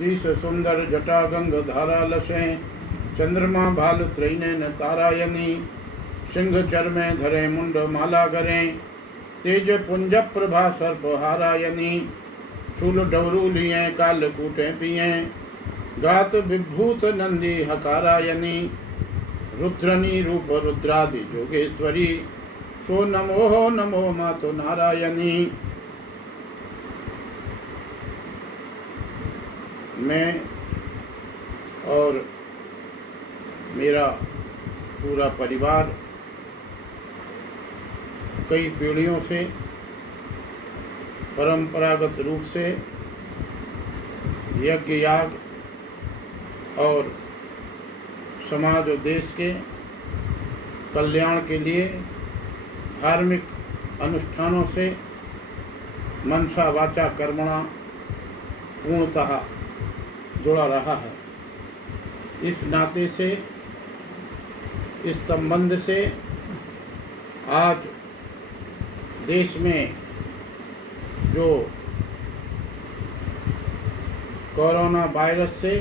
शीश सुंदर जटा गंग धारा लसें, चंद्रमा भाल त्रैनैन तारायनी, सिंह चर में धरे मुंड माला गरें, तेज पुंज प्रभा सर्प हारायनी, शूल डवरू लिए काल कूटे पिए, गात विभूत नंदी हकारायनी, रुद्रनी रूप रुद्रादि जोगेश्वरी, सो नमो नमो मातो नारायणी। मैं और मेरा पूरा परिवार कई पीढ़ियों से परंपरागत रूप से यज्ञ याग और समाज और देश के कल्याण के लिए धार्मिक अनुष्ठानों से मनसा वाचा कर्मणा पूर्णतः जुड़ा रहा है। इस नाते से, इस संबंध से आज देश में जो कोरोना वायरस से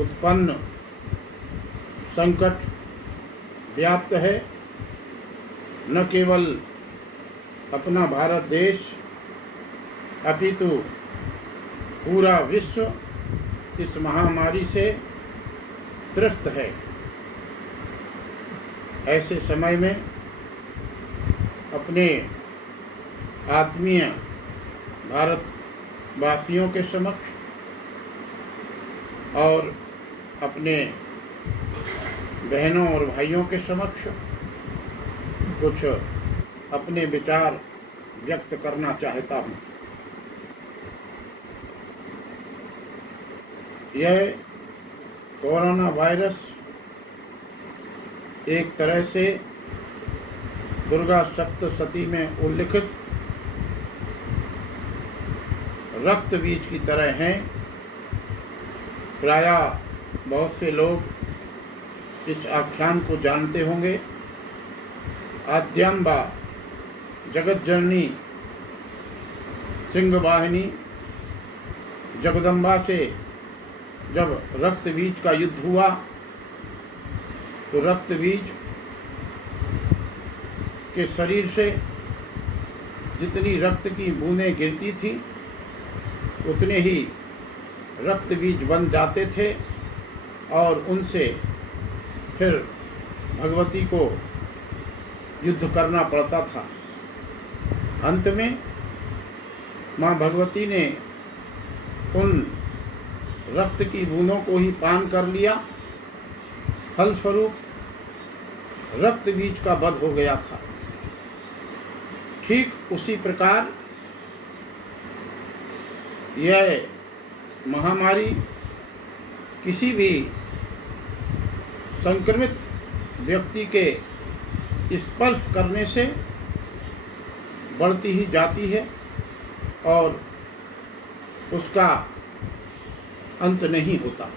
उत्पन्न संकट व्याप्त है, न केवल अपना भारत देश अपितु पूरा विश्व इस महामारी से त्रस्त है। ऐसे समय में अपने आत्मीय भारतवासियों के समक्ष और अपने बहनों और भाइयों के समक्ष कुछ अपने विचार व्यक्त करना चाहता हूँ। यह कोरोना वायरस एक तरह से दुर्गा सप्तशती में उल्लिखित रक्त बीज की तरह हैं। प्रायः बहुत से लोग इस आख्यान को जानते होंगे। आद्यम्बा जगत जननी सिंहवाहिनी जगदम्बा से जब रक्त बीज का युद्ध हुआ तो रक्त बीज के शरीर से जितनी रक्त की बूंदें गिरती थी उतने ही रक्त बीज बन जाते थे और उनसे फिर भगवती को युद्ध करना पड़ता था। अंत में माँ भगवती ने उन रक्त की बूंदों को ही पान कर लिया। फलस्वरूप रक्त बीज का वध हो गया था। ठीक उसी प्रकार यह महामारी किसी भी संक्रमित व्यक्ति के स्पर्श करने से बढ़ती ही जाती है और उसका अंत नहीं होता।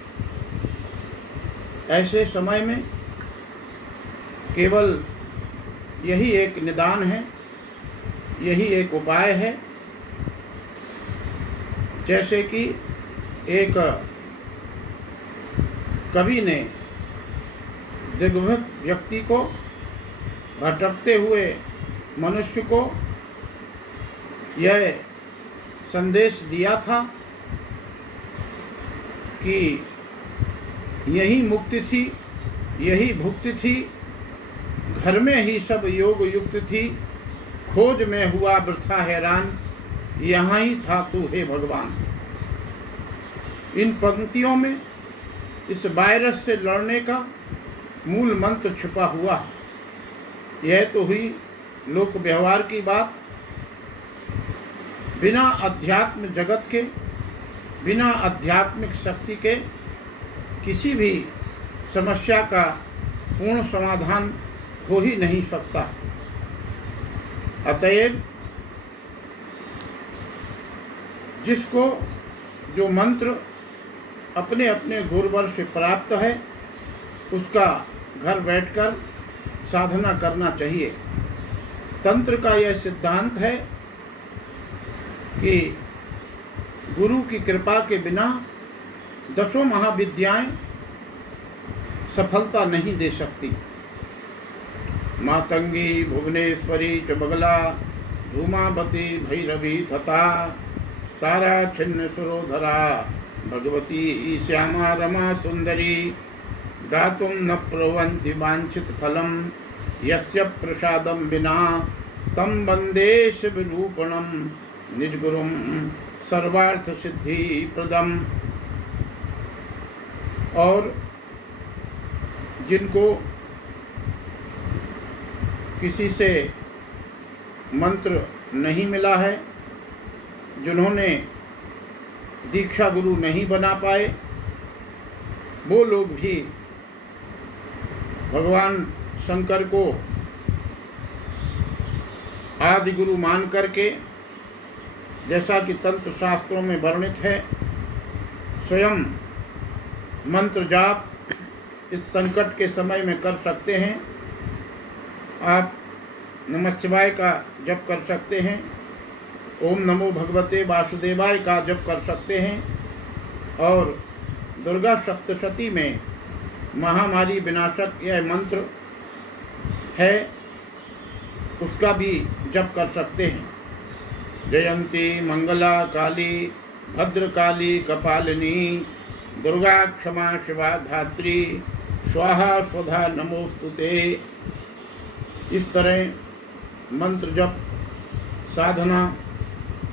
ऐसे समय में केवल यही एक निदान है, यही एक उपाय है। जैसे कि एक कवि ने दिग्भ्रमित व्यक्ति को, भटकते हुए मनुष्य को यह संदेश दिया था कि यही मुक्ति थी, यही भुक्ति थी, घर में ही सब योग युक्त थी, खोज में हुआ वृथा हैरान, यहाँ ही था तू हे भगवान। इन पंक्तियों में इस वायरस से लड़ने का मूल मंत्र छुपा हुआ है। यह तो हुई लोक व्यवहार की बात। बिना अध्यात्म जगत के, बिना आध्यात्मिक शक्ति के किसी भी समस्या का पूर्ण समाधान हो ही नहीं सकता। अतएव जिसको जो मंत्र अपने अपने गुरुवर से प्राप्त है उसका घर बैठकर साधना करना चाहिए। तंत्र का यह सिद्धांत है कि गुरु की कृपा के बिना दसों महाविद्याएं सफलता नहीं दे सकती। मातंगी भुवनेश्वरी च बगला धूमावती भैरवी तथा तारा छिन्न सुरोधरा भगवती श्यामा रमा सुंदरी दातुं न प्रवन्ति वांछित फलम यस्य प्रसादम विना तम वंदे शिवरूपणम निर्गुरुम सर्वार्थ सिद्धि प्रदम। और जिनको किसी से मंत्र नहीं मिला है, जिन्होंने दीक्षा गुरु नहीं बना पाए, वो लोग भी भगवान शंकर को आदि गुरु मान करके, जैसा कि तंत्र शास्त्रों में वर्णित है, स्वयं मंत्र जाप इस संकट के समय में कर सकते हैं। आप नमः शिवाय का जप कर सकते हैं, ओम नमो भगवते वासुदेवाय का जप कर सकते हैं, और दुर्गा सप्तशती में महामारी विनाशक यह मंत्र है, उसका भी जप कर सकते हैं। जयंती मंगला काली भद्रकाली कपालिनी दुर्गा क्षमा शिवा धात्री स्वाहा स्वधा नमोस्तुते। इस तरह मंत्र जप साधना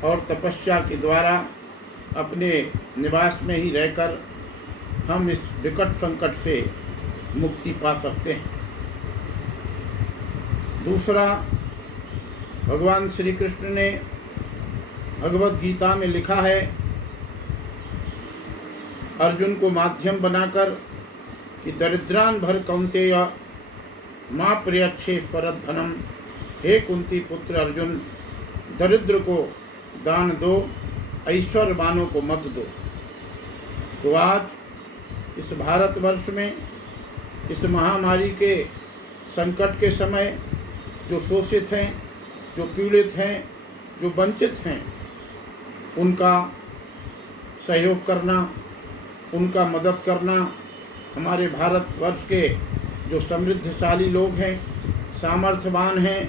और तपस्या के द्वारा अपने निवास में ही रहकर हम इस विकट संकट से मुक्ति पा सकते हैं। दूसरा, भगवान श्री कृष्ण ने भगवत गीता में लिखा है, अर्जुन को माध्यम बनाकर कि दरिद्रान भर कौन्तेय माँ प्रियक्षे स्वरत धनम। हे कुंती पुत्र अर्जुन, दरिद्र को दान दो, ऐश्वर्यवानों को मत दो। तो आज इस भारतवर्ष में इस महामारी के संकट के समय जो शोषित हैं, जो पीड़ित हैं, जो वंचित हैं, उनका सहयोग करना, उनका मदद करना, हमारे भारतवर्ष के जो समृद्धशाली लोग हैं, सामर्थ्यवान हैं,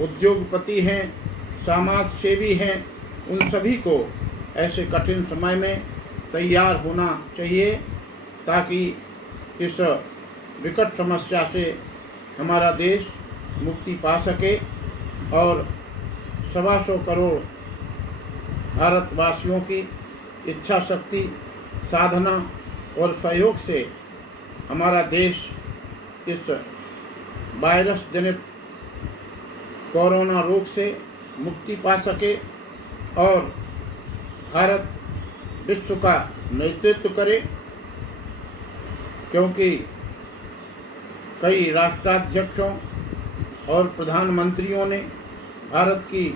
उद्योगपति हैं, समाज सेवी हैं, उन सभी को ऐसे कठिन समय में तैयार होना चाहिए, ताकि इस विकट समस्या से हमारा देश मुक्ति पा सके और 125 करोड़ भारतवासियों की इच्छा शक्ति, साधना और सहयोग से हमारा देश इस वायरस जनित कोरोना रोग से मुक्ति पा सके और भारत विश्व का नेतृत्व करे। क्योंकि कई राष्ट्राध्यक्षों और प्रधानमंत्रियों ने भारत की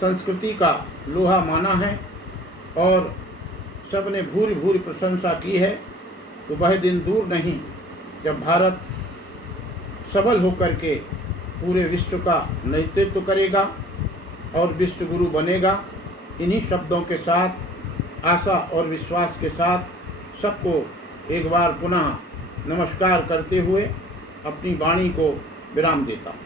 संस्कृति का लोहा माना है और सबने भूरी भूरी प्रशंसा की है। तो वह दिन दूर नहीं जब भारत सबल होकर के पूरे विश्व का नेतृत्व करेगा और विश्व गुरु बनेगा। इन्हीं शब्दों के साथ, आशा और विश्वास के साथ सबको एक बार पुनः नमस्कार करते हुए अपनी वाणी को विराम देता हूँ।